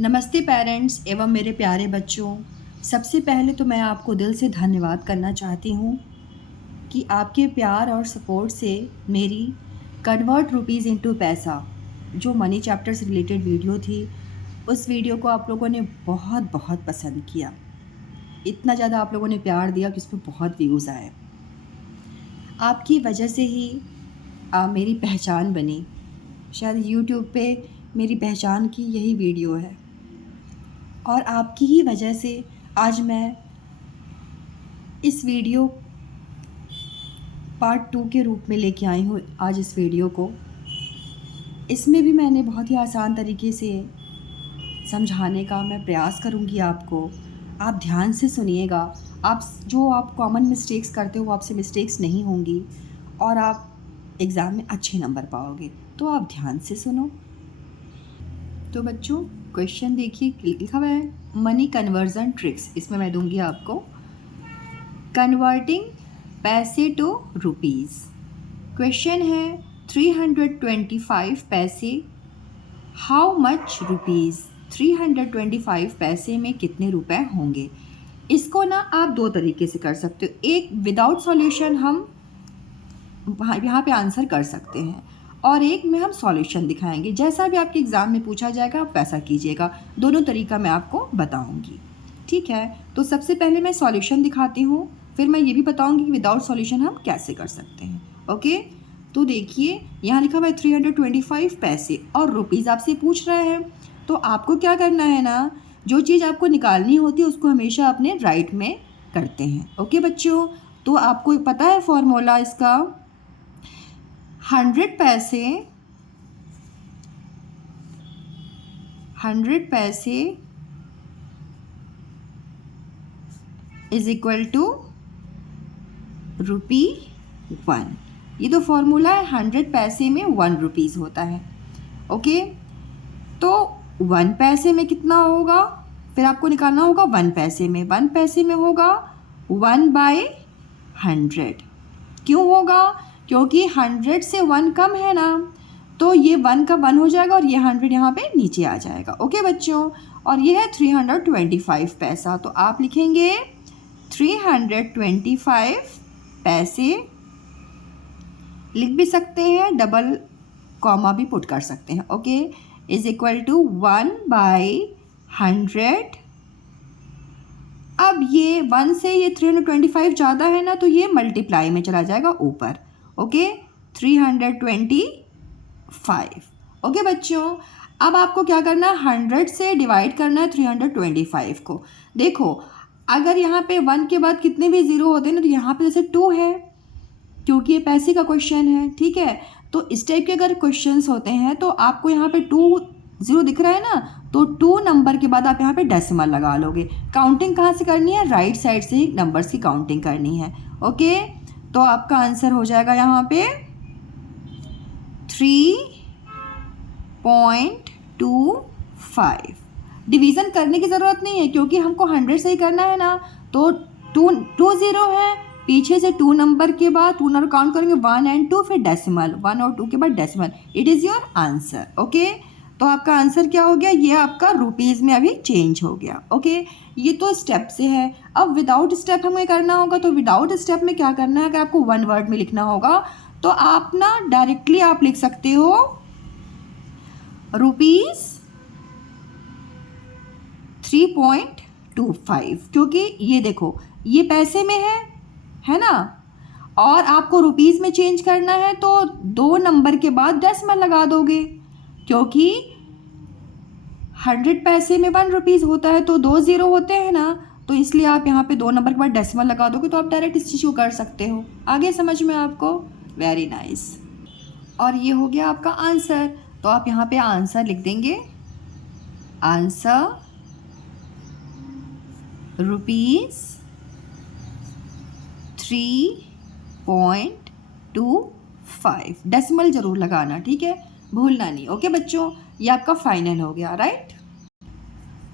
नमस्ते पेरेंट्स एवं मेरे प्यारे बच्चों। सबसे पहले तो मैं आपको दिल से धन्यवाद करना चाहती हूँ कि आपके प्यार और सपोर्ट से मेरी कन्वर्ट रुपीज़ इनटू पैसा जो मनी चैप्टर से रिलेटेड वीडियो थी, उस वीडियो को आप लोगों ने बहुत बहुत पसंद किया। इतना ज़्यादा आप लोगों ने प्यार दिया कि उस पर बहुत व्यूज़ आए। आपकी वजह से ही मेरी पहचान बनी। शायद यूट्यूब पे मेरी पहचान की यही वीडियो है और आपकी ही वजह से आज मैं इस वीडियो पार्ट 2 के रूप में लेके आई हूँ आज इस वीडियो को। इसमें भी मैंने बहुत ही आसान तरीके से समझाने का मैं प्रयास करूँगी आपको। आप ध्यान से सुनिएगा। आप कॉमन मिस्टेक्स करते हो वो आपसे मिस्टेक्स नहीं होंगी और आप एग्ज़ाम में अच्छे नंबर पाओगे। तो आप ध्यान से सुनो। तो बच्चों, क्वेश्चन देखिए, लिखा हुआ है मनी कन्वर्जन ट्रिक्स। इसमें मैं दूंगी आपको कन्वर्टिंग पैसे टू रुपीज़। क्वेश्चन है 325 पैसे हाउ मच रुपीज़। 325 पैसे में कितने रुपए होंगे। इसको ना आप दो तरीके से कर सकते हो। एक, विदाउट सॉल्यूशन हम यहाँ पे आंसर कर सकते हैं और एक में हम सॉल्यूशन दिखाएंगे। जैसा भी आपके एग्ज़ाम में पूछा जाएगा आप वैसा कीजिएगा। दोनों तरीका मैं आपको बताऊंगी, ठीक है। तो सबसे पहले मैं सॉल्यूशन दिखाती हूँ, फिर मैं ये भी बताऊंगी कि विदाउट सॉल्यूशन हम कैसे कर सकते हैं। ओके, तो देखिए यहाँ लिखा हुआ है 325 पैसे और रुपीज़ आपसे पूछ रहे हैं। तो आपको क्या करना है ना, जो चीज़ आपको निकालनी होती है उसको हमेशा अपने राइट में करते हैं। ओके बच्चों, तो आपको पता है फॉर्मूला इसका। 100 पैसे इज इक्वल टू ₹1। ये तो फॉर्मूला है। 100 पैसे में 1 रुपीज़ होता है। ओके, तो 1 पैसे में कितना होगा, फिर आपको निकालना होगा 1 पैसे में। 1 पैसे में होगा 1/100। क्यों होगा, क्योंकि 100 से 1 कम है ना, तो ये 1 का 1 हो जाएगा और ये 100 यहाँ पे नीचे आ जाएगा। ओके बच्चों, और ये है 325 पैसा। तो आप लिखेंगे 325 पैसे, लिख भी सकते हैं, डबल कॉमा भी पुट कर सकते हैं। Okay, is equal to 1/100। अब ये 1 से ये 325 ज़्यादा है ना, तो ये मल्टीप्लाई में चला जाएगा ऊपर। ओके, 325। ओके बच्चों, अब आपको क्या करना है, 100 से डिवाइड करना है 325 को। देखो, अगर यहाँ पे 1 के बाद कितने भी ज़ीरो होते हैं ना, तो यहाँ पे जैसे 2 है, क्योंकि ये पैसे का क्वेश्चन है, ठीक है। तो इस टाइप के अगर क्वेश्चंस होते हैं तो आपको यहाँ पे 2 0 दिख रहा है ना, तो 2 नंबर के बाद आप यहाँ पे डेसिमल लगा लोगे। काउंटिंग कहाँ से करनी है, राइट साइड से ही नंबर्स की काउंटिंग करनी है। ओके, तो आपका आंसर हो जाएगा यहाँ पे 3.25। डिवीज़न करने की ज़रूरत नहीं है क्योंकि हमको 100 से ही करना है ना, तो 2 0 है, पीछे से 2 नंबर के बाद 2 नंबर काउंट करेंगे, 1 और 2, फिर डेसिमल, 1 और 2 के बाद decimal. It is your answer. Okay, तो आपका आंसर क्या हो गया, ये आपका रुपीज़ में अभी चेंज हो गया। ओके, ये तो स्टेप से है। अब विदाउट स्टेप हमें करना होगा। तो विदाउट स्टेप में क्या करना है, अगर आपको 1 वर्ड में लिखना होगा तो आप ना डायरेक्टली आप लिख सकते हो रुपीज़ 3.25, क्योंकि ये देखो ये पैसे में है ना, और आपको रुपीज़ में चेंज करना है तो 2 नंबर के बाद डेसिमल लगा दोगे, क्योंकि 100 पैसे में 1 रुपीज़ होता है तो 2 0 होते हैं ना, तो इसलिए आप यहाँ पे 2 नंबर के बाद डेसिमल लगा दोगे। तो आप डायरेक्ट इस चीज़ को कर सकते हो। आगे समझ में आपको, वेरी नाइस। और ये हो गया आपका आंसर। तो आप यहाँ पे आंसर लिख देंगे, आंसर रुपीज़ 3.25। डेसिमल ज़रूर लगाना, ठीक है, भूलना नहीं। ओके बच्चों, ये आपका फाइनल हो गया, right.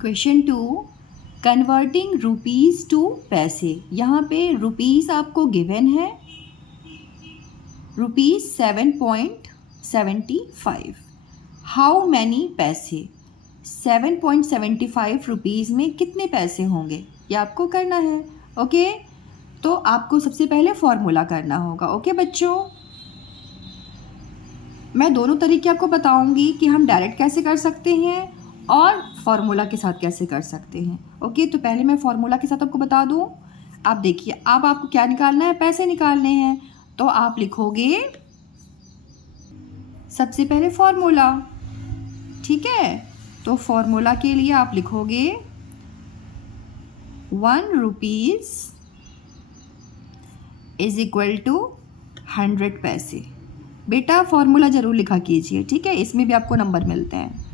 Question 2, converting rupees to पैसे। यहाँ पे रुपीज़ आपको गिवन है ₹7.75। हाउ मैनी पैसे। 7.75 रुपीज़ में कितने पैसे होंगे, ये आपको करना है। ओके, तो आपको सबसे पहले फॉर्मूला करना होगा। ओके बच्चों, मैं दोनों तरीके आपको बताऊंगी कि हम डायरेक्ट कैसे कर सकते हैं और फार्मूला के साथ कैसे कर सकते हैं। ओके, तो पहले मैं फार्मूला के साथ आपको बता दूं। आप देखिए, अब आपको क्या निकालना है, पैसे निकालने हैं। तो आप लिखोगे सबसे पहले फार्मूला, ठीक है। तो फार्मूला के लिए आप लिखोगे 1 रुपीज़ इज इक्वल टू 100 पैसे। बेटा फार्मूला ज़रूर लिखा कीजिए, ठीक है, इसमें भी आपको नंबर मिलते हैं।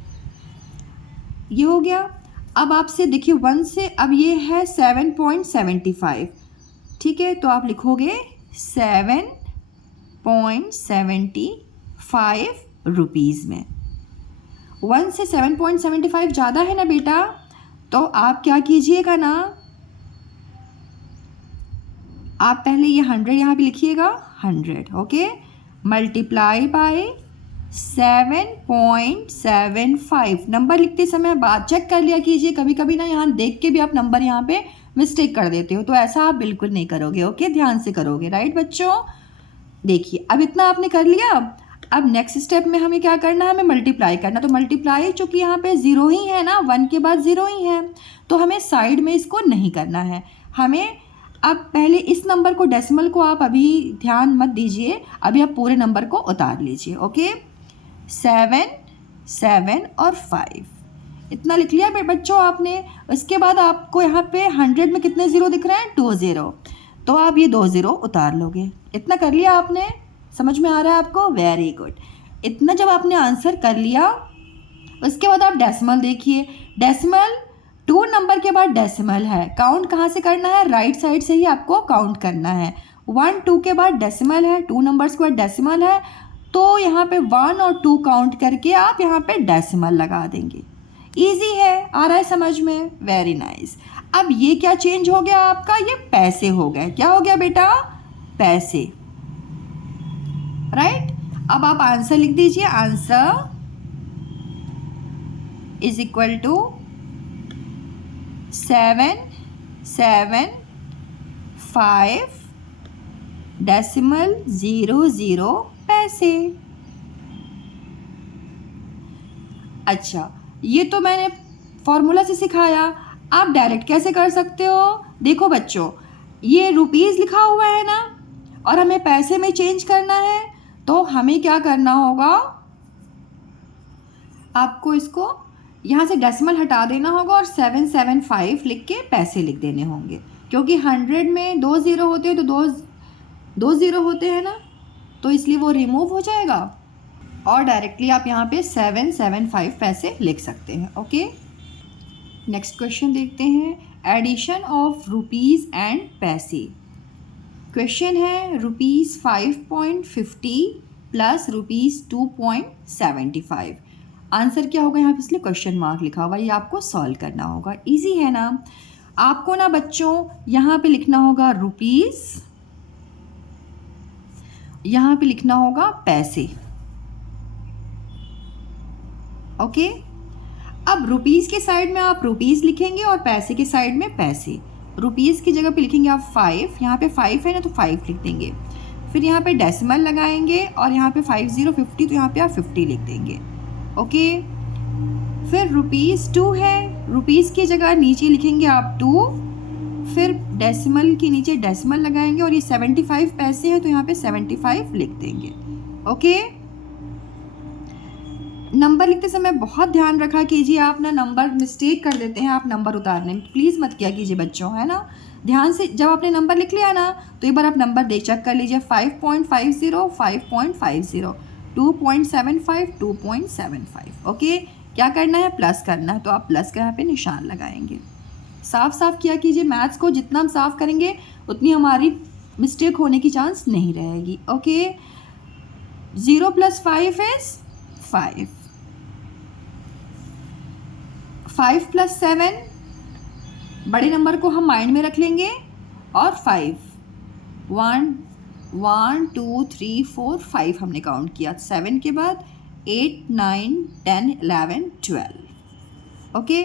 ये हो गया। अब आपसे देखिए 1 से अब ये है 7.75, ठीक है। तो आप लिखोगे 7.75 रुपीज़ में। 1 से 7.75 ज़्यादा है ना बेटा, तो आप क्या कीजिएगा ना, आप पहले ये 100 यहाँ पे लिखिएगा, 100, ओके, मल्टीप्लाई बाय 7.75। नंबर लिखते समय बात चेक कर लिया कीजिए, कभी कभी ना यहाँ देख के भी आप नंबर यहाँ पे मिस्टेक कर देते हो, तो ऐसा आप बिल्कुल नहीं करोगे। ओके, ध्यान से करोगे, राइट बच्चों। देखिए अब इतना आपने कर लिया। अब नेक्स्ट स्टेप में हमें क्या करना है, हमें मल्टीप्लाई करना। तो मल्टीप्लाई चूँकि यहाँ पे ज़ीरो ही है ना, 1 के बाद ज़ीरो ही है, तो हमें साइड में इसको नहीं करना है। हमें अब पहले इस नंबर को, डेसिमल को आप अभी ध्यान मत दीजिए, अभी आप पूरे नंबर को उतार लीजिए। ओके, 7, 7 और 5 इतना लिख लिया बच्चों आपने। उसके बाद आपको यहाँ पे 100 में कितने ज़ीरो दिख रहे हैं, 2 ज़ीरो, तो आप ये 2 ज़ीरो उतार लोगे। इतना कर लिया आपने, समझ में आ रहा है आपको, वेरी गुड। इतना जब आपने आंसर कर लिया, उसके बाद आप डेसिमल देखिए। डेसिमल 2 नंबर के बाद डेसिमल है, काउंट कहाँ से करना है, राइट साइड से ही आपको काउंट करना है। 1, 2 के बाद डेसिमल है, 2 नंबर्स के बाद डेसिमल है, तो यहाँ पे 1 और 2 काउंट करके आप यहाँ पे डेसिमल लगा देंगे। इजी है, आ रहा है समझ में, वेरी नाइस। अब ये क्या चेंज हो गया आपका, ये पैसे हो गए। क्या हो गया बेटा, पैसे, राइट। अब आप आंसर लिख दीजिए, answer is equal to 7.75 decimal 00 पैसे। अच्छा, ये तो मैंने फॉर्मूला से सिखाया। आप डायरेक्ट कैसे कर सकते हो, देखो बच्चों, ये रुपीज़ लिखा हुआ है ना, और हमें पैसे में चेंज करना है, तो हमें क्या करना होगा, आपको इसको यहाँ से डेसिमल हटा देना होगा और 775 लिख के पैसे लिख देने होंगे, क्योंकि 100 में 2 ज़ीरो होते हैं, तो दो ज़ीरो होते हैं ना, तो इसलिए वो रिमूव हो जाएगा और डायरेक्टली आप यहाँ पे 775 पैसे लिख सकते हैं। ओके, नेक्स्ट क्वेश्चन देखते हैं, एडिशन ऑफ रुपीज़ एंड पैसे। क्वेश्चन है ₹5.50 प्लस ₹2.75। आंसर क्या होगा, यहाँ पे इसलिए क्वेश्चन मार्क लिखा हुआ, ये आपको सॉल्व करना होगा। इजी है ना। आपको ना बच्चों यहाँ पे लिखना होगा रुपीज़, यहाँ पे लिखना होगा पैसे। ओके, अब रुपीज़ के साइड में आप रुपीज़ लिखेंगे और पैसे के साइड में पैसे। रुपीज़ की जगह पे लिखेंगे आप 5, यहाँ पे 5 है ना, तो 5 लिख देंगे। फिर यहाँ पे डेसिमल लगाएंगे और यहाँ पे 50 तो यहाँ पे आप 50 लिख देंगे। ओके, फिर ₹2 है, रुपीज़ की जगह नीचे लिखेंगे आप 2, फिर डेसिमल के नीचे डेसिमल लगाएंगे और ये 75 पैसे हैं, तो यहाँ पे 75 लिख देंगे। ओके, नंबर लिखते समय बहुत ध्यान रखा कीजिए, आप ना नंबर मिस्टेक कर देते हैं आप नंबर उतारने में, प्लीज़ मत किया कीजिए बच्चों, है ना। ध्यान से जब आपने नंबर लिख लिया ना, तो एक बार आप नंबर देख चेक कर लीजिए, 5.50, 5.50, 2.75, 2.75। ओके, क्या करना है, प्लस करना है, तो आप प्लस का यहाँ पे निशान लगाएंगे। साफ साफ किया कीजिए, मैथ्स को जितना हम साफ करेंगे उतनी हमारी मिस्टेक होने की चांस नहीं रहेगी। ओके, 0 + 5 इज 5, 5 + 7, बड़े नंबर को हम माइंड में रख लेंगे, और 5, 1 2 3 4 5 हमने काउंट किया। 7 के बाद 8 9 10 11 12, ओके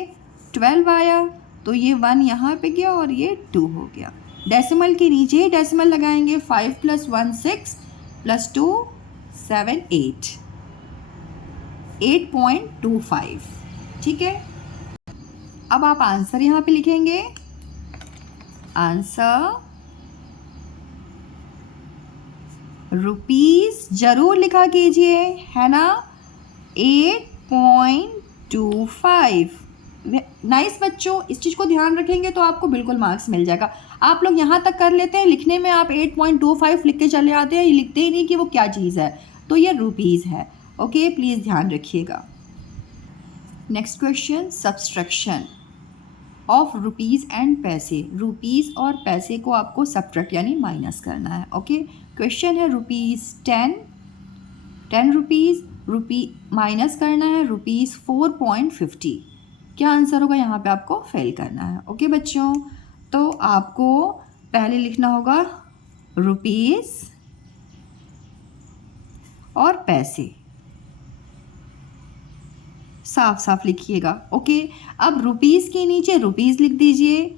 12 आया तो ये 1 यहाँ पे गया और ये 2 हो गया। डेसिमल के नीचे ही डेसिमल लगाएंगे। 5 + 1 6 + 2 7 8 8.25। ठीक है, अब आप आंसर यहाँ पे लिखेंगे। आंसर रुपीस जरूर लिखा कीजिए, है ना। 8.25। नाइस बच्चों, इस चीज़ को ध्यान रखेंगे तो आपको बिल्कुल मार्क्स मिल जाएगा। आप लोग यहाँ तक कर लेते हैं, लिखने में आप 8.25 लिख के चले आते हैं, ये लिखते ही नहीं कि वो क्या चीज़ है, तो ये रुपीज़ है। ओके, प्लीज़ ध्यान रखिएगा। Next question, subtraction of rupees and पैसे। रुपीज़ और पैसे को आपको सब्ट्रैक्ट यानी माइनस करना है। ओके, क्वेश्चन है ₹10 रुपीज़ माइनस करना है ₹4.50। क्या आंसर होगा, यहाँ पे आपको फेल करना है। ओके बच्चों, तो आपको पहले लिखना होगा रुपीज़ और पैसे, साफ साफ लिखिएगा। ओके, अब रुपीज़ के नीचे रुपीज़ लिख दीजिए,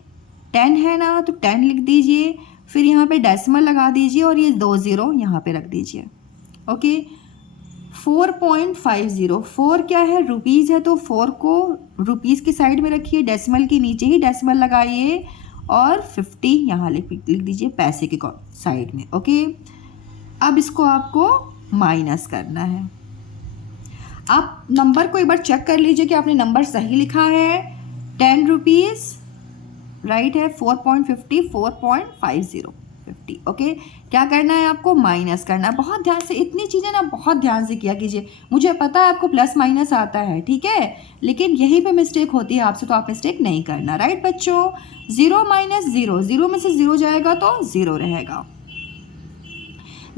10 है ना तो 10 लिख दीजिए, फिर यहाँ पे डेसिमल लगा दीजिए और ये 2 ज़ीरो यहाँ पे रख दीजिए। ओके, 4.50, 4 क्या है, रुपीज़ है तो 4 को रुपीज़ की साइड में रखिए, डेसिमल के नीचे ही डेसिमल लगाइए और 50 यहाँ लिख दीजिए पैसे के साइड में। ओके, अब इसको आपको माइनस करना है। आप नंबर को एक बार चेक कर लीजिए कि आपने नंबर सही लिखा है। 10 रुपीज़ राइट है, 4.50 4.50 50। ओके, क्या करना है आपको, माइनस करना है। बहुत ध्यान से, इतनी चीज़ें ना बहुत ध्यान से किया कीजिए। मुझे पता है आपको प्लस माइनस आता है, ठीक है, लेकिन यहीं पे मिस्टेक होती है आपसे, तो आप मिस्टेक नहीं करना। राइट बच्चों, 0 - 0, 0 में से 0 जाएगा तो 0 रहेगा।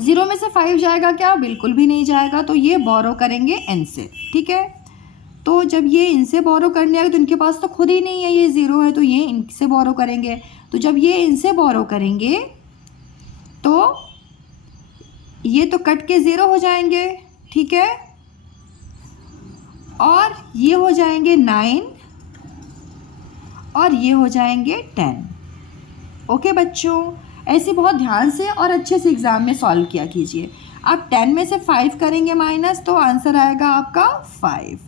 0 में से 5 जाएगा क्या, बिल्कुल भी नहीं जाएगा, तो ये बोरो करेंगे इनसे। ठीक है, तो जब ये इनसे बोरो करने आएगा तो इनके पास तो खुद ही नहीं है, ये 0 है तो ये इनसे बोरो करेंगे। तो जब ये इनसे बोरो करेंगे तो ये तो कट के 0 हो जाएंगे, ठीक है, और ये हो जाएंगे 9 और ये हो जाएंगे 10। ओके बच्चों, ऐसे बहुत ध्यान से और अच्छे से एग्ज़ाम में सॉल्व किया कीजिए। आप 10 में से 5 करेंगे माइनस तो आंसर आएगा आपका 5।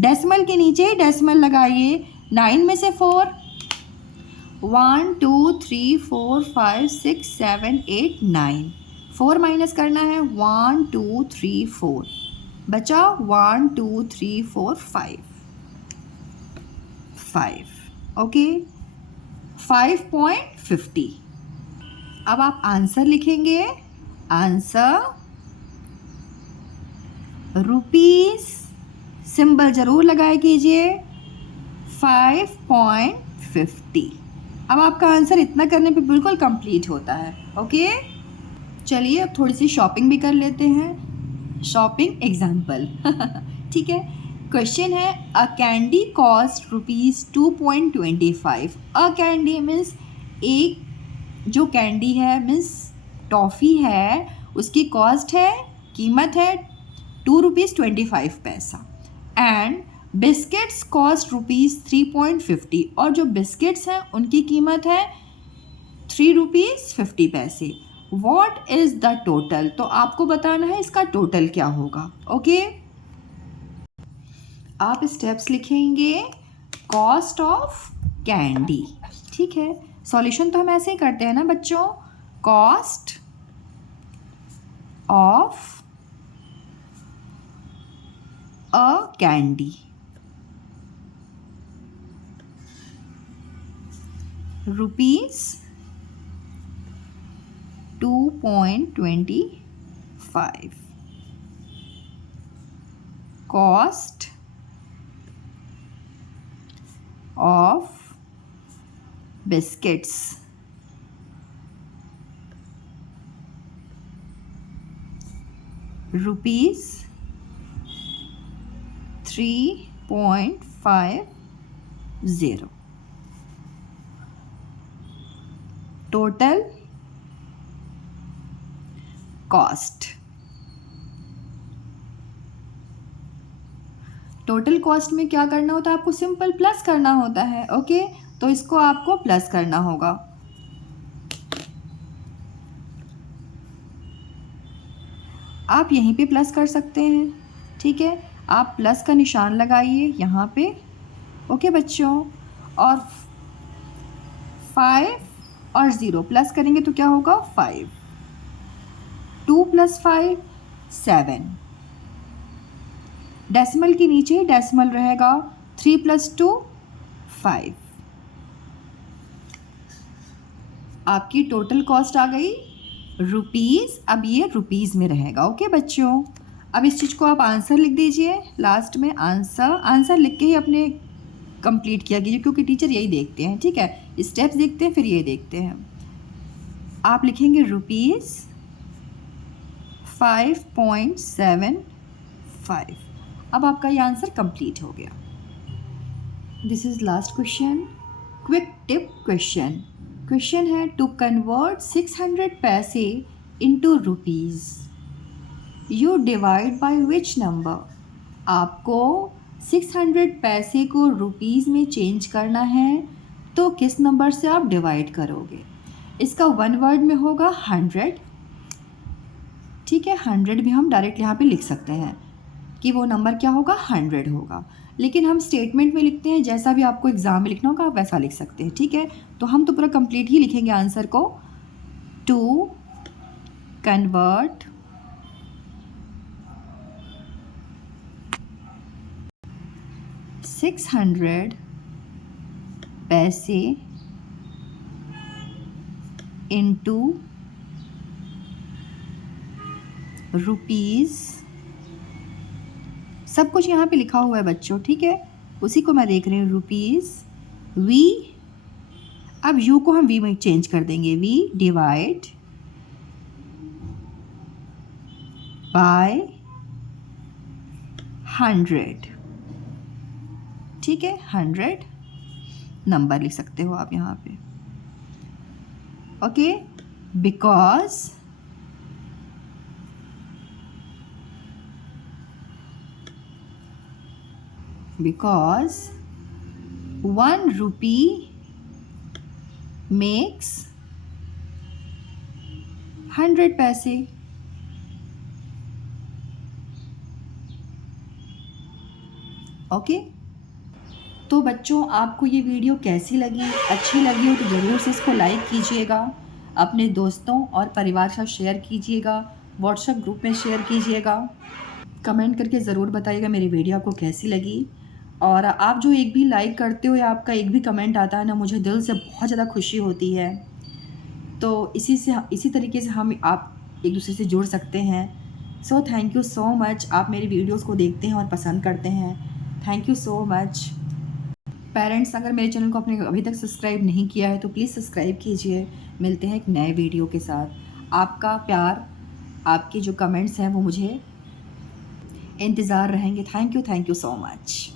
डेसिमल के नीचे ही डेसिमल लगाइए। 9 में से 4, 1 2 3 4 5 6 7 8 9, 4 माइनस करना है, 1 2 3 4 बचा, 1 2 3 4 5। ओके, 5.50। अब आप आंसर लिखेंगे। आंसर रुपीज़ सिंबल ज़रूर लगाए कीजिए, 5.50। अब आपका आंसर इतना करने पे बिल्कुल कंप्लीट होता है। ओके, चलिए अब थोड़ी सी शॉपिंग भी कर लेते हैं। शॉपिंग एग्जाम्पल ठीक है, क्वेश्चन है अ कैंडी कॉस्ट ₹2.25। अ कैंडी मीन्स एक जो कैंडी है, मीन्स टॉफ़ी है, उसकी कॉस्ट है, कीमत है ₹2.25 एंड बिस्किट्स कॉस्ट ₹3.50 और जो बिस्किट्स हैं उनकी कीमत है ₹3.50। वॉट इज़ द टोटल, तो आपको बताना है इसका टोटल क्या होगा। ओके, आप स्टेप्स लिखेंगे। कॉस्ट ऑफ कैंडी, ठीक है, सॉल्यूशन तो हम ऐसे ही करते हैं ना बच्चों। Cost of a candy, ₹2.25। Cost of biscuits, ₹3.50। Total cost total cost में क्या करना होता है आपको? सिंपल प्लस करना होता है। ओके, तो इसको आपको प्लस करना होगा। आप यहीं पे प्लस कर सकते हैं, ठीक है। आप प्लस का निशान लगाइए यहाँ पे। ओके बच्चों, और 5 और 0 प्लस करेंगे तो क्या होगा? 5। 2 + 5 7। डेसिमल के नीचे डेसिमल रहेगा, 3 + 2 5। आपकी टोटल कॉस्ट आ गई रुपीज़। अब ये रुपीज़ में रहेगा। ओके बच्चों, अब इस चीज़ को आप आंसर लिख दीजिए लास्ट में। आंसर लिख के ही अपने कंप्लीट किया कीजिए, क्योंकि टीचर यही देखते हैं, ठीक है। स्टेप्स देखते हैं फिर ये देखते हैं। आप लिखेंगे रुपीज़ 5.75। अब आपका ये आंसर कंप्लीट हो गया। This is last question, quick tip question. Question है टू कन्वर्ट 600 पैसे into rupees, you divide by which number. आपको 600 पैसे को रुपीज़ में चेंज करना है, तो किस नंबर से आप डिवाइड करोगे? इसका वन वर्ड में होगा 100, ठीक है। 100 भी हम डायरेक्ट यहाँ पे लिख सकते हैं कि वो नंबर क्या होगा? 100 होगा। लेकिन हम स्टेटमेंट में लिखते हैं, जैसा भी आपको एग्ज़ाम में लिखना होगा आप वैसा लिख सकते हैं, ठीक है। तो हम तो पूरा कंप्लीट ही लिखेंगे आंसर को। टू कन्वर्ट 600 पैसे इनटू रुपीज़। सब कुछ यहाँ पे लिखा हुआ है बच्चों, ठीक है। उसी को मैं देख रही हूँ, रुपीज़ वी। अब यू को हम वी में चेंज कर देंगे, वी डिवाइड बाय 100, ठीक है। 100 नंबर लिख सकते हो आप यहाँ पे। Okay, because because 1 rupee makes 100 पैसे। ओके, तो बच्चों आपको ये वीडियो कैसी लगी? अच्छी लगी हो तो ज़रूर से इसको लाइक कीजिएगा, अपने दोस्तों और परिवार के साथ शेयर कीजिएगा, व्हाट्सएप ग्रुप में शेयर कीजिएगा। कमेंट करके ज़रूर बताइएगा मेरी वीडियो आपको कैसी लगी। और आप जो एक भी लाइक करते हो या आपका एक भी कमेंट आता है ना, मुझे दिल से बहुत ज़्यादा खुशी होती है। तो इसी तरीके से हम आप एक दूसरे से जुड़ सकते हैं। So thank you so much. आप मेरी वीडियोस को देखते हैं और पसंद करते हैं, thank you so much. Parents, अगर मेरे चैनल को आपने अभी तक सब्सक्राइब नहीं किया है तो प्लीज़ सब्सक्राइब कीजिए। मिलते हैं एक नए वीडियो के साथ। आपका प्यार, आपके जो कमेंट्स हैं वो मुझे इंतज़ार रहेंगे। Thank you so much.